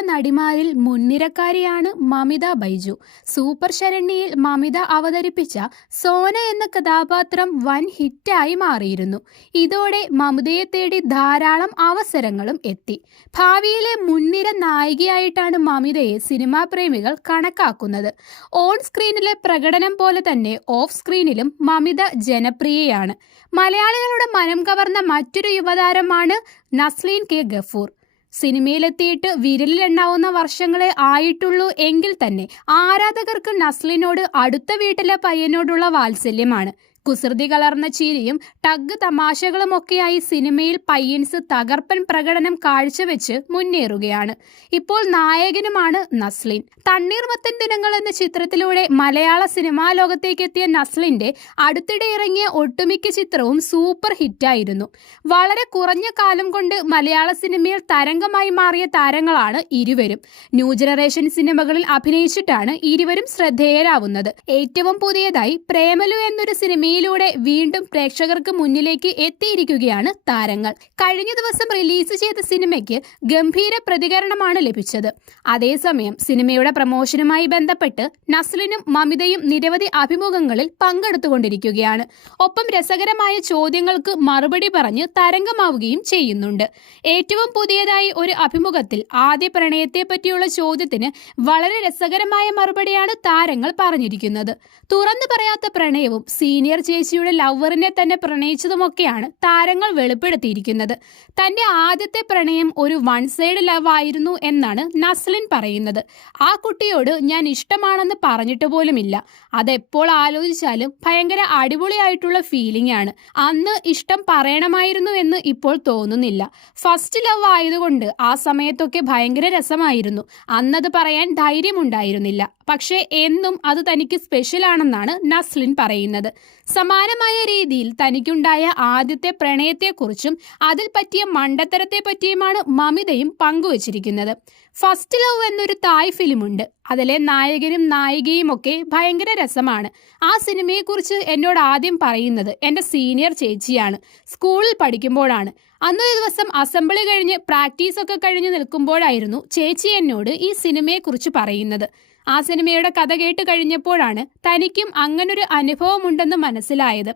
നടിമാരിൽ മുൻനിരക്കാരിയാണ് മമിത ബൈജു. സൂപ്പർ ശരണ്യയിൽ മമിത അവതരിപ്പിച്ച സോന എന്ന കഥാപാത്രം വൻ ഹിറ്റായി മാറിയിരുന്നു. ഇതോടെ മമിതയെ തേടി ധാരാളം അവസരങ്ങളും എത്തി. ഭാവിയിലെ മുൻനിര നായികയായിട്ടാണ് മമിതയെ സിനിമാ പ്രേമികൾ കണക്കാക്കുന്നത്. ഓൺ സ്ക്രീനിലെ പ്രകടനം പോലെ തന്നെ ഓഫ് സ്ക്രീനിലും മമിത ജനപ്രിയയാണ്. മലയാളികളുടെ മനം കവർന്ന മറ്റൊരു യുവതാരമാണ് നസ്ലീൻ കെ ഗഫൂർ. സിനിമയിലെത്തിയിട്ട് വിരലിലെണ്ണാവുന്ന വർഷങ്ങളെ ആയിട്ടുള്ളൂ എങ്കിൽ തന്നെ ആരാധകർക്ക് നസ്ലിനോട് അടുത്ത വീട്ടിലെ പയ്യനോടുള്ള വാത്സല്യമാണ്. കുസൃതി കലർന്ന ചിരിയും ടഗ് തമാശകളുമൊക്കെയായി സിനിമയിൽ പയ്യൻസ് തകർപ്പൻ പ്രകടനം കാഴ്ചവെച്ച് മുന്നേറുകയാണ്. ഇപ്പോൾ നായകനുമാണ് നസ്ലിൻ. തണ്ണീർമത്തൻ ദിനങ്ങൾ എന്ന ചിത്രത്തിലൂടെ മലയാള സിനിമാ ലോകത്തേക്ക് എത്തിയ നസ്ലിന്റെ അടുത്തിടെ ഇറങ്ങിയ ഒട്ടുമിക്ക ചിത്രവും സൂപ്പർ ഹിറ്റായിരുന്നു. വളരെ കുറഞ്ഞ കാലം കൊണ്ട് മലയാള സിനിമയിൽ തരംഗമായി മാറിയ താരങ്ങളാണ് ഇരുവരും. ന്യൂ ജനറേഷൻ സിനിമകളിൽ അഭിനയിച്ചിട്ടാണ് ഇരുവരും ശ്രദ്ധേയരാവുന്നത്. ഏറ്റവും പുതിയതായി പ്രേമലു എന്നൊരു സിനിമയിലൂടെ വീണ്ടും പ്രേക്ഷകർക്ക് മുന്നിലേക്ക് എത്തിയിരിക്കുകയാണ് താരങ്ങൾ. കഴിഞ്ഞ ദിവസം റിലീസ് ചെയ്ത സിനിമയ്ക്ക് ഗംഭീര പ്രതികരണമാണ് ലഭിച്ചത്. അതേസമയം സിനിമയുടെ പ്രമോഷനുമായി ബന്ധപ്പെട്ട് നസ്ലിനും മമിതയും നിരവധി അഭിമുഖങ്ങളിൽ പങ്കെടുത്തുകൊണ്ടിരിക്കുകയാണ്. ഒപ്പം രസകരമായ ചോദ്യങ്ങൾക്ക് മറുപടി പറഞ്ഞ് തരംഗമാവുകയും ചെയ്യുന്നുണ്ട്. ഏറ്റവും പുതിയതായി ഒരു അഭിമുഖത്തിൽ ആദ്യ പ്രണയത്തെ പറ്റിയുള്ള ചോദ്യത്തിന് വളരെ രസകരമായ മറുപടിയാണ് താരങ്ങൾ പറഞ്ഞിരിക്കുന്നത്. തുറന്നു പറയാത്ത പ്രണയവും സീനിയർ ചേച്ചിയുടെ ലവറിനെ തന്നെ പ്രണയിച്ചതുമൊക്കെയാണ് താരങ്ങൾ വെളിപ്പെടുത്തിയിരിക്കുന്നത്. തന്റെ ആദ്യത്തെ പ്രണയം ഒരു വൺ സൈഡ് ലവ് ആയിരുന്നു എന്നാണ് നസ്ലിൻ പറയുന്നത്. ആ കുട്ടിയോട് ഞാൻ ഇഷ്ടമാണെന്ന് പറഞ്ഞിട്ട് പോലുമില്ല. അതെപ്പോൾ ആലോചിച്ചാലും ഭയങ്കര അടിപൊളിയായിട്ടുള്ള ഫീലിംഗ് ആണ്. അന്ന് ഇഷ്ടം പറയണമായിരുന്നു എന്ന് ഇപ്പോൾ തോന്നുന്നില്ല. ഫസ്റ്റ് ലവ് ആയതുകൊണ്ട് ആ സമയത്തൊക്കെ ഭയങ്കര രസമായിരുന്നു. അന്നത് പറയാൻ ധൈര്യമുണ്ടായിരുന്നില്ല. പക്ഷേ എന്നും അത് തനിക്ക് സ്പെഷ്യൽ ആണെന്നാണ് നസ്ലിൻ പറയുന്നത്. സമാനമായ രീതിയിൽ തനിക്കുണ്ടായ ആദ്യത്തെ പ്രണയത്തെക്കുറിച്ചും അതിൽ പറ്റിയ മണ്ടത്തരത്തെ പറ്റിയുമാണ് മമിതയും പങ്കുവച്ചിരിക്കുന്നത്. ഫസ്റ്റ് ലവ് എന്നൊരു തായ് ഫിലിമുണ്ട്. അതിലെ നായകനും നായികയും ഒക്കെ ഭയങ്കര രസമാണ്. ആ സിനിമയെക്കുറിച്ച് എന്നോട് ആദ്യം പറയുന്നത് എന്റെ സീനിയർ ചേച്ചിയാണ്. സ്കൂളിൽ പഠിക്കുമ്പോഴാണ്. അന്നൊരു ദിവസം അസംബ്ലി കഴിഞ്ഞ് പ്രാക്ടീസൊക്കെ കഴിഞ്ഞ് നിൽക്കുമ്പോഴായിരുന്നു ചേച്ചി എന്നോട് ഈ സിനിമയെക്കുറിച്ച് പറയുന്നത്. ആ സിനിമയുടെ കഥ കേട്ട് കഴിഞ്ഞപ്പോഴാണ് തനിക്കും അങ്ങനൊരു അനുഭവമുണ്ടെന്ന് മനസ്സിലായത്.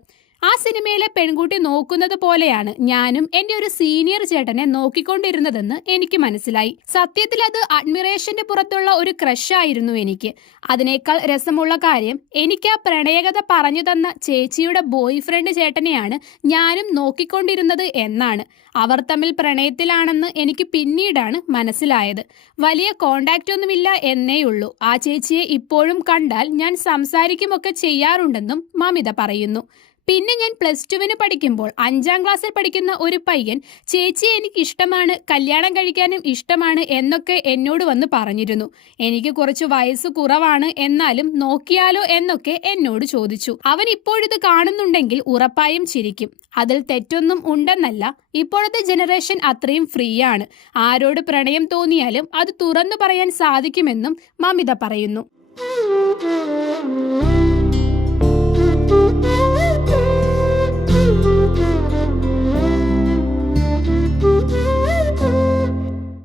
ആ സിനിമയിലെ പെൺകുട്ടി നോക്കുന്നത് പോലെയാണ് ഞാനും എന്റെ ഒരു സീനിയർ ചേട്ടനെ നോക്കിക്കൊണ്ടിരുന്നതെന്ന് എനിക്ക് മനസ്സിലായി. സത്യത്തിൽ അത് അഡ്മിറേഷന്റെ പുറത്തുള്ള ഒരു ക്രഷായിരുന്നു എനിക്ക്. അതിനേക്കാൾ രസമുള്ള കാര്യം എനിക്ക് ആ പ്രണയകഥ പറഞ്ഞു തന്ന ചേച്ചിയുടെ ബോയ് ഫ്രണ്ട് ചേട്ടനെയാണ് ഞാനും നോക്കിക്കൊണ്ടിരുന്നത് എന്നാണ്. അവർ തമ്മിൽ പ്രണയത്തിലാണെന്ന് എനിക്ക് പിന്നീടാണ് മനസ്സിലായത്. വലിയ കോണ്ടാക്റ്റ് ഒന്നുമില്ല എന്നേയുള്ളൂ ആ ചേച്ചിയെ ഇപ്പോഴും കണ്ടാൽ ഞാൻ സംസാരിക്കുമൊക്കെ ചെയ്യാറുണ്ടെന്നും മമിത പറയുന്നു. പിന്നെ ഞാൻ പ്ലസ് ടുവിന് പഠിക്കുമ്പോൾ അഞ്ചാം ക്ലാസ്സിൽ പഠിക്കുന്ന ഒരു പയ്യൻ ചേച്ചി എനിക്ക് ഇഷ്ടമാണ് കല്യാണം കഴിക്കാനും ഇഷ്ടമാണ് എന്നൊക്കെ എന്നോട് വന്ന് പറഞ്ഞിരുന്നു. എനിക്ക് കുറച്ച് വയസ്സ് കുറവാണ് എന്നാലും നോക്കിയാലോ എന്നൊക്കെ എന്നോട് ചോദിച്ചു. അവൻ ഇപ്പോഴിത് കാണുന്നുണ്ടെങ്കിൽ ഉറപ്പായും ചിരിക്കും. അതിൽ തെറ്റൊന്നും ഉണ്ടെന്നല്ല ഇപ്പോഴത്തെ ജനറേഷൻ അത്രയും ഫ്രീ ആണ് ആരോട് പ്രണയം തോന്നിയാലും അത് തുറന്നു പറയാൻ സാധിക്കുമെന്നും മമിത പറയുന്നു.